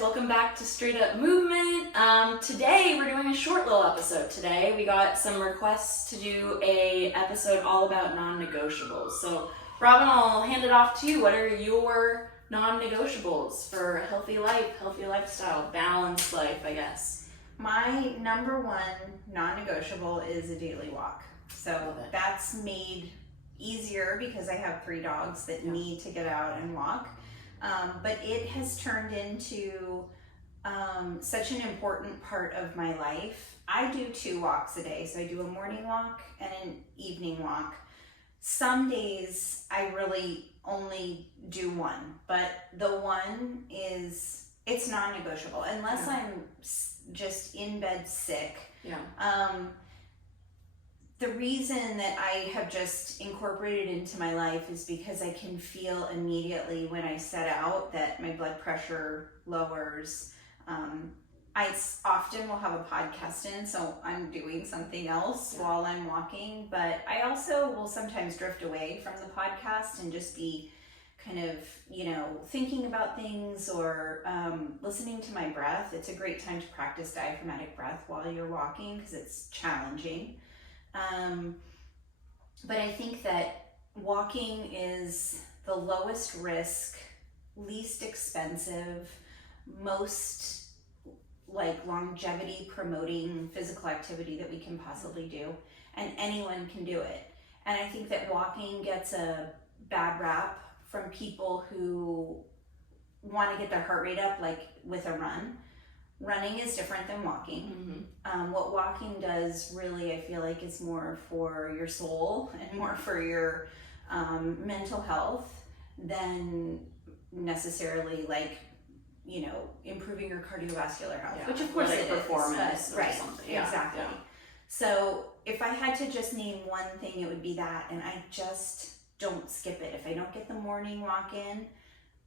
welcome back to Straight Up Movement. Today we're doing a short little episode today. We got some requests to do a episode all about non-negotiables. So Robin, I'll hand it off to you. What are your non-negotiables for a healthy life, healthy lifestyle, balanced life, I guess? My number one non-negotiable is a daily walk. So that's made easier because I have 3 dogs that need to get out and walk. But it has turned into such an important part of my life. I do 2 walks a day. So I do a morning walk and an evening walk. Some days I really only do 1, but the one it's non-negotiable unless I'm just in bed sick. The reason that I have just incorporated into my life is because I can feel immediately when I set out that my blood pressure lowers. I often will have a podcast in, so I'm doing something else while I'm walking, but I also will sometimes drift away from the podcast and just be kind of, thinking about things or listening to my breath. It's a great time to practice diaphragmatic breath while you're walking because it's challenging. But I think that walking is the lowest risk, least expensive, most longevity promoting physical activity that we can possibly do, and anyone can do it. And I think that walking gets a bad rap from people who want to get their heart rate up with a run. Running is different than walking. What walking does really, I feel like, is more for your soul and more for your mental health than necessarily improving your cardiovascular health, which of course it performance is. Right, something. Exactly. Yeah. So if I had to just name one thing, it would be that, and I just don't skip it. If I don't get the morning walk in,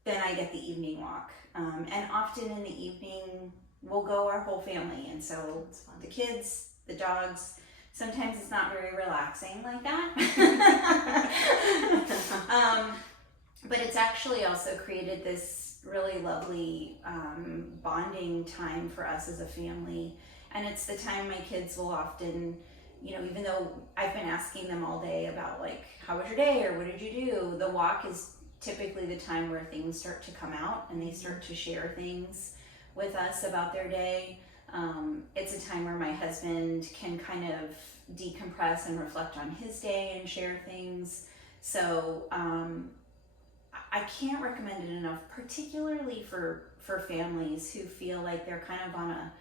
then I get the evening walk. And often in the evening, we'll go our whole family, and so the kids, the dogs. Sometimes it's not very relaxing like that. But it's actually also created this really lovely bonding time for us as a family. And it's the time my kids will often, even though I've been asking them all day about how was your day or what did you do, the walk is typically the time where things start to come out and they start to share things with us about their day. It's a time where my husband can kind of decompress and reflect on his day and share things. So I can't recommend it enough, particularly for families who feel like they're kind of on a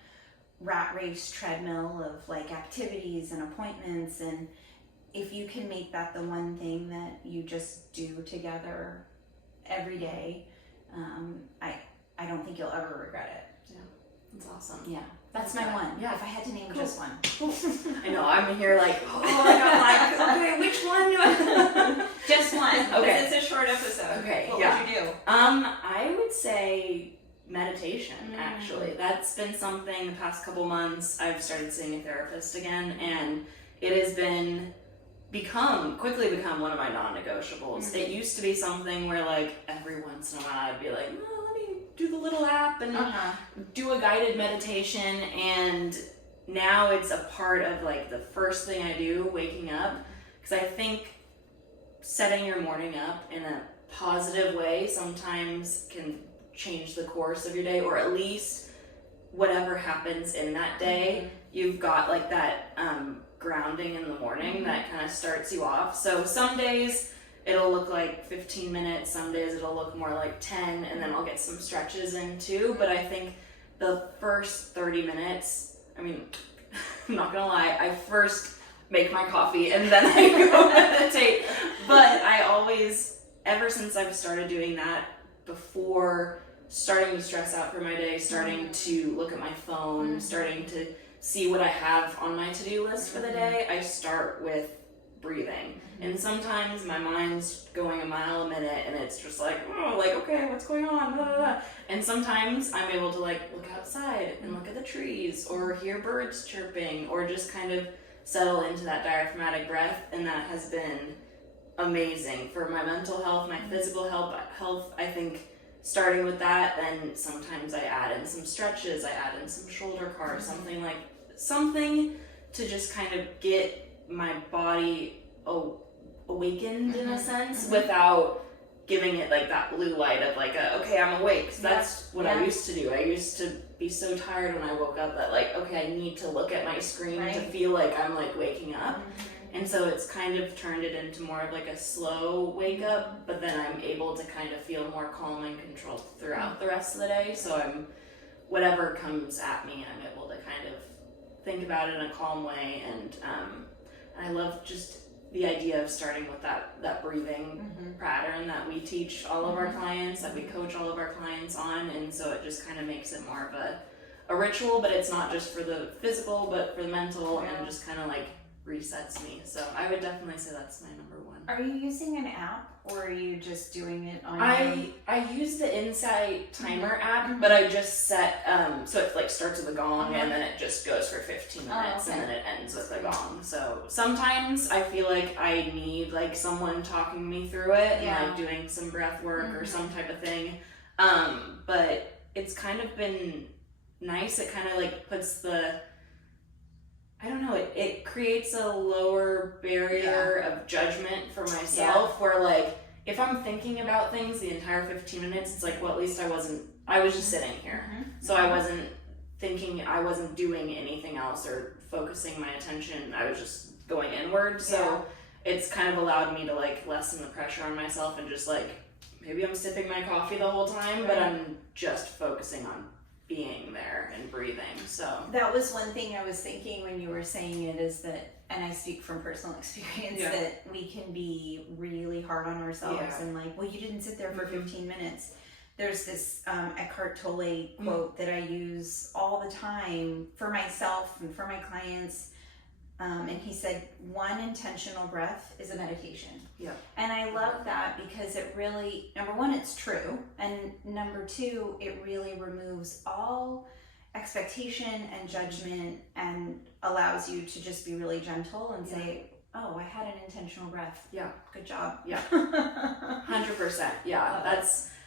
rat race treadmill of activities and appointments. And if you can make that the one thing that you just do together every day, I don't think you'll ever regret it. Yeah, that's awesome. Yeah, that's my one. Yeah, if I had to name just one. I know, I'm here I got okay, which one do I? Just one. Okay. It's a short episode. Okay, what would you do? I would say meditation, actually. That's been something the past couple months. I've started seeing a therapist again, and it has quickly become one of my non-negotiables. It used to be something where every once in a while I'd be like, do the little app and do a guided meditation, and now it's a part of the first thing I do waking up, because I think setting your morning up in a positive way sometimes can change the course of your day, or at least whatever happens in that day, you've got that grounding in the morning that kind of starts you off. So some days it'll look like 15 minutes, some days it'll look more like 10, and then I'll get some stretches in too. But I think the first 30 minutes, I'm not gonna lie, I first make my coffee and then I go meditate. But I always, ever since I've started doing that, before starting to stress out for my day, starting to look at my phone, starting to see what I have on my to-do list for the day, I start with breathing. And sometimes my mind's going a mile a minute and it's just okay, what's going on? Blah, blah, blah. And sometimes I'm able to look outside and look at the trees or hear birds chirping or just kind of settle into that diaphragmatic breath. And that has been amazing for my mental health, my physical health. I think starting with that, then sometimes I add in some stretches, I add in some shoulder cards, something to just kind of get my body awakened in a sense without giving it like that blue light of like okay, I'm awake. So that's what I used to do. I used to be so tired when I woke up that like, okay, I need to look at my screen to feel like I'm like waking up. And so it's kind of turned it into more of like a slow wake up, but then I'm able to kind of feel more calm and controlled throughout the rest of the day. So whatever comes at me, I'm able to kind of think about it in a calm way. And I love just the idea of starting with that breathing pattern that we teach all of our clients, that we coach all of our clients on. And so it just kind of makes it more of a ritual, but it's not just for the physical, but for the mental, and just kind of like resets me. So I would definitely say that's my number one. Are you using an app, or are you just doing it on I use the Insight timer app, but I just set so it like starts with a gong and then it just goes for 15 minutes and then it ends with a gong. So sometimes I feel like I need like someone talking me through it and like doing some breath work or some type of thing. But it's kind of been nice. It kind of like puts I don't know, it creates a lower barrier of judgment for myself where like, if I'm thinking about things the entire 15 minutes, it's like, well, at least I was just sitting here. So I wasn't thinking, I wasn't doing anything else or focusing my attention. I was just going inward. So it's kind of allowed me to like lessen the pressure on myself and just like, maybe I'm sipping my coffee the whole time, but I'm just focusing on being there and breathing. So that was one thing I was thinking when you were saying it, is that, and I speak from personal experience, that we can be really hard on ourselves and like, well, you didn't sit there for 15 minutes. There's this Eckhart Tolle quote that I use all the time for myself and for my clients. And he said, one intentional breath is a meditation. And I love that because it really, number one, it's true. And number two, it really removes all expectation and judgment and allows you to just be really gentle and say, oh, I had an intentional breath. Good job. 100%.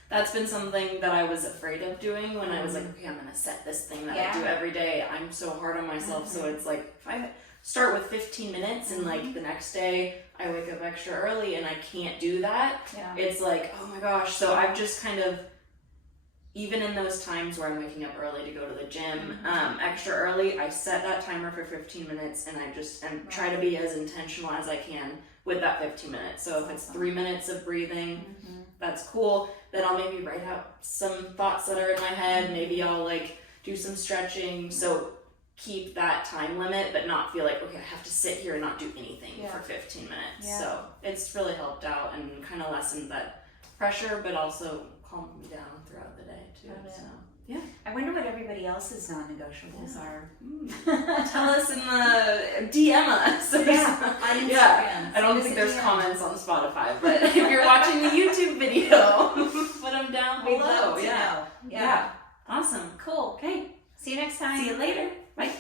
That's been something that I was afraid of doing when I was like, okay, I'm going to set this thing that I do every day. I'm so hard on myself. So it's like, if I start with 15 minutes and like the next day I wake up extra early and I can't do that, it's like, oh my gosh. So I've just kind of, even in those times where I'm waking up early to go to the gym, extra early, I set that timer for 15 minutes and I just try to be as intentional as I can with that 15 minutes. So if it's 3 minutes of breathing, that's cool. Then I'll maybe write out some thoughts that are in my head. Maybe I'll like do some stretching. So keep that time limit, but not feel like, okay, I have to sit here and not do anything for 15 minutes. So it's really helped out and kind of lessened that pressure, but also calmed me down throughout the day too. So I wonder what everybody else's non-negotiables are. Tell us in the DM us. On Instagram. I don't think there's comments on Spotify, but if you're watching the YouTube video, put them down below. We'd love to know. Awesome. Cool. Okay. See you next time. See you later. Bye.